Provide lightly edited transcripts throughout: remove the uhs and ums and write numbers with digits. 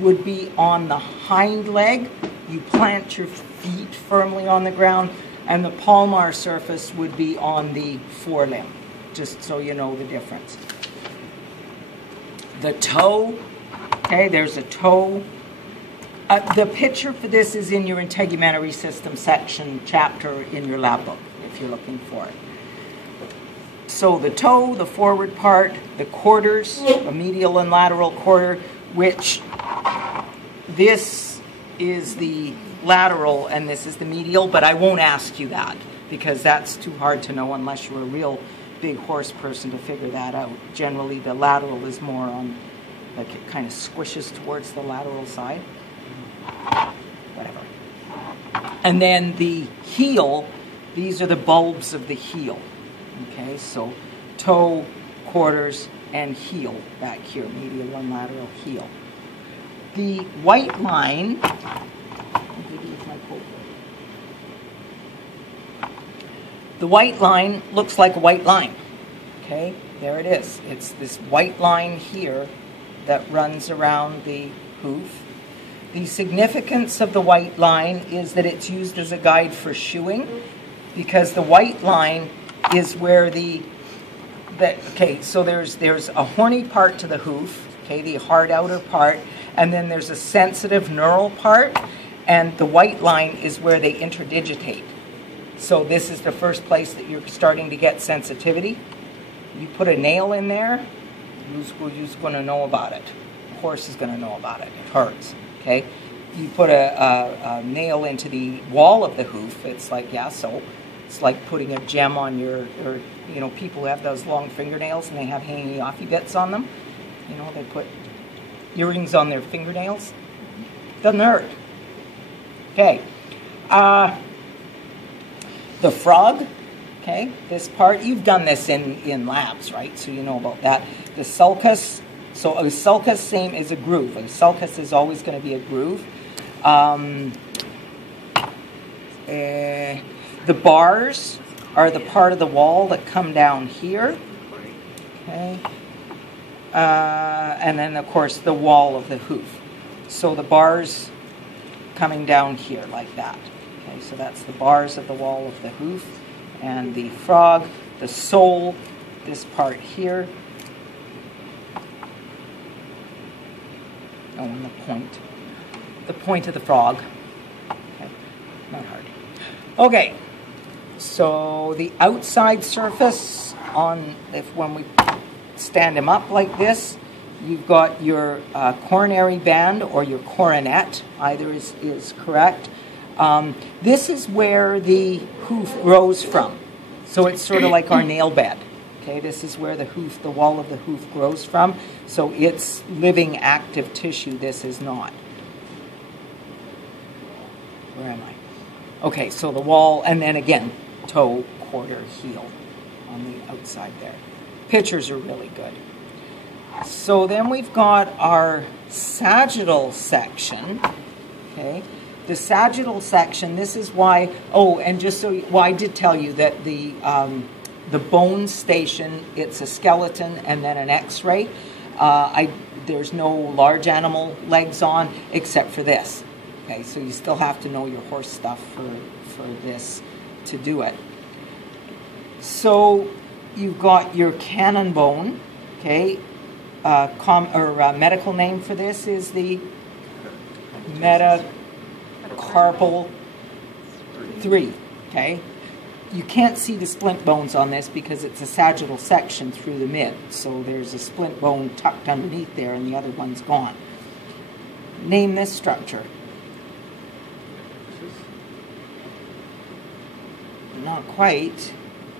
would be on the hind leg. You plant your feet firmly on the ground, and the palmar surface would be on the forelimb, just so you know the difference. The toe, okay, there's a toe. The picture for this is in your integumentary system section chapter in your lab book, if you're looking for it. So the toe, the forward part, the quarters, a medial and lateral quarter, which this is the lateral and this is the medial, but I won't ask you that because that's too hard to know unless you're a real big horse person to figure that out. Generally, the lateral is more on, like it kind of squishes towards the lateral side. Whatever. And then the heel, these are the bulbs of the heel. Okay, so toe, quarters, and heel back here, medial and lateral heel. The white line, the white line looks like a white line. Okay, there it is. It's this white line here that runs around the hoof. The significance of the white line is that it's used as a guide for shoeing, because the white line is where okay, so there's a horny part to the hoof, okay, the hard outer part, and then there's a sensitive neural part, and the white line is where they interdigitate. So this is the first place that you're starting to get sensitivity. You put a nail in there, who's going to know about it? The horse is going to know about it. It hurts. Okay, you put a nail into the wall of the hoof. It's like, yeah, so it's like putting a gem on your, or you know, people who have those long fingernails and they have hanging offy bits on them. You know, they put earrings on their fingernails. Doesn't hurt. Okay, the frog. Okay, this part, you've done this in labs, right? So you know about that. The sulcus. So a sulcus, same as a groove. A sulcus is always going to be a groove. The bars are the part of the wall that come down here. Okay. And then, of course, the wall of the hoof. So the bars coming down here like that. Okay, so that's the bars of the wall of the hoof. And the frog, the sole, this part here. Oh, and the point of the frog. Okay, not hard. Okay, so the outside surface when we stand him up like this, you've got your coronary band or your coronet, either is correct. This is where the hoof grows from. So it's sort of like our nail bed. Okay, this is where the wall of the hoof grows from. So it's living, active tissue. This is not. Where am I? Okay, so the wall, and then again, toe, quarter, heel on the outside there. Pictures are really good. So then we've got our sagittal section. Okay, the sagittal section, this is why, and just so, I did tell you that the bone station, it's a skeleton and then an x-ray. There's no large animal legs on except for this. Okay, so you still have to know your horse stuff for this to do it. So you've got your cannon bone. Okay, medical name for this is the metacarpal 3. Okay. You can't see the splint bones on this because it's a sagittal section through the mid. So there's a splint bone tucked underneath there and the other one's gone. Name this structure. Not quite.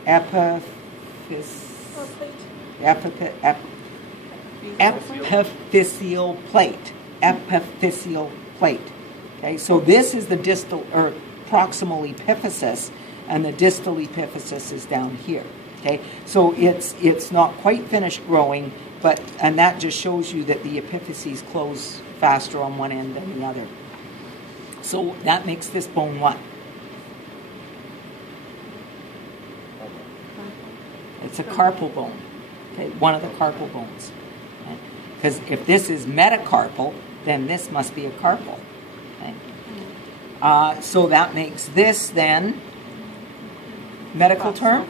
Epiphyseal plate. Epiphyseal plate. Okay, so this is the distal or proximal epiphysis, and the distal epiphysis is down here. Okay, so it's not quite finished growing, and that just shows you that the epiphyses close faster on one end than the other. So that makes this bone what? It's a carpal bone. Okay, one of the carpal bones. Because if this is metacarpal, then this must be a carpal. Okay? So that makes this then, medical term,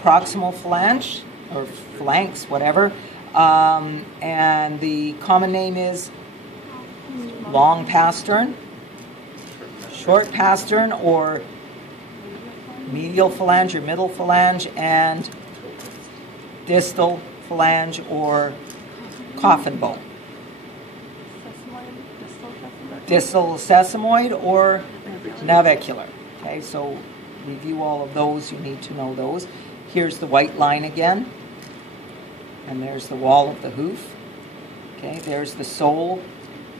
proximal phalange, or phalanx, whatever. And the common name is long pastern, short pastern, or medial phalange or middle phalange, and distal phalange or coffin bone. Distal sesamoid or navicular. Okay, so review all of those. You need to know those. Here's the white line again. And there's the wall of the hoof. Okay, there's the sole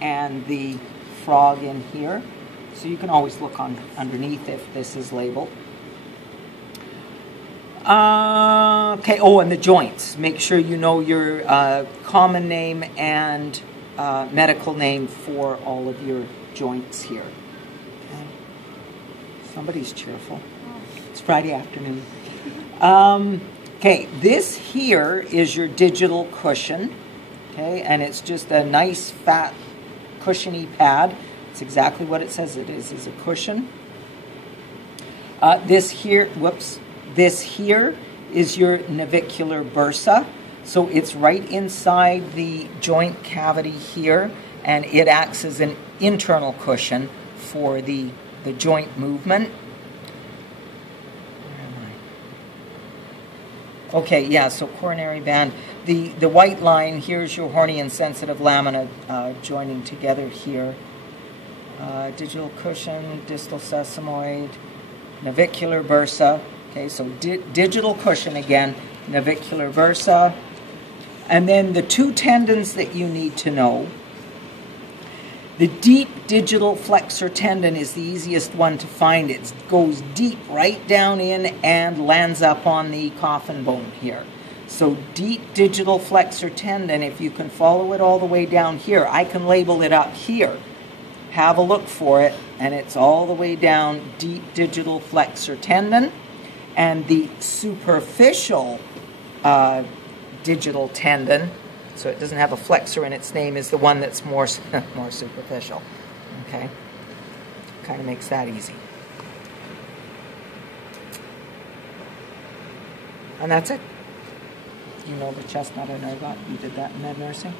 and the frog in here. So you can always look on underneath if this is labeled. Okay, oh, and the joints. Make sure you know your common name and medical name for all of your joints here. Okay. Somebody's cheerful. It's Friday afternoon. Okay, this here is your digital cushion. Okay, and it's just a nice fat cushiony pad. It's exactly what it says it is a cushion. This here is your navicular bursa. So it's right inside the joint cavity here, and it acts as an internal cushion for the joint movement. Where am I? Okay, yeah, so coronary band. The white line, here's your horny and sensitive lamina joining together here. Digital cushion, distal sesamoid, navicular bursa. Okay, so digital cushion again, navicular bursa. And then the two tendons that you need to know. The deep digital flexor tendon is the easiest one to find. It goes deep right down in and lands up on the coffin bone here. So deep digital flexor tendon, if you can follow it all the way down here, I can label it up here. Have a look for it, and it's all the way down, deep digital flexor tendon. And the superficial digital tendon, so it doesn't have a flexor in its name, is the one that's more superficial. Okay? Kind of makes that easy. And that's it. You know the chestnut and ergot. You did that in med nursing.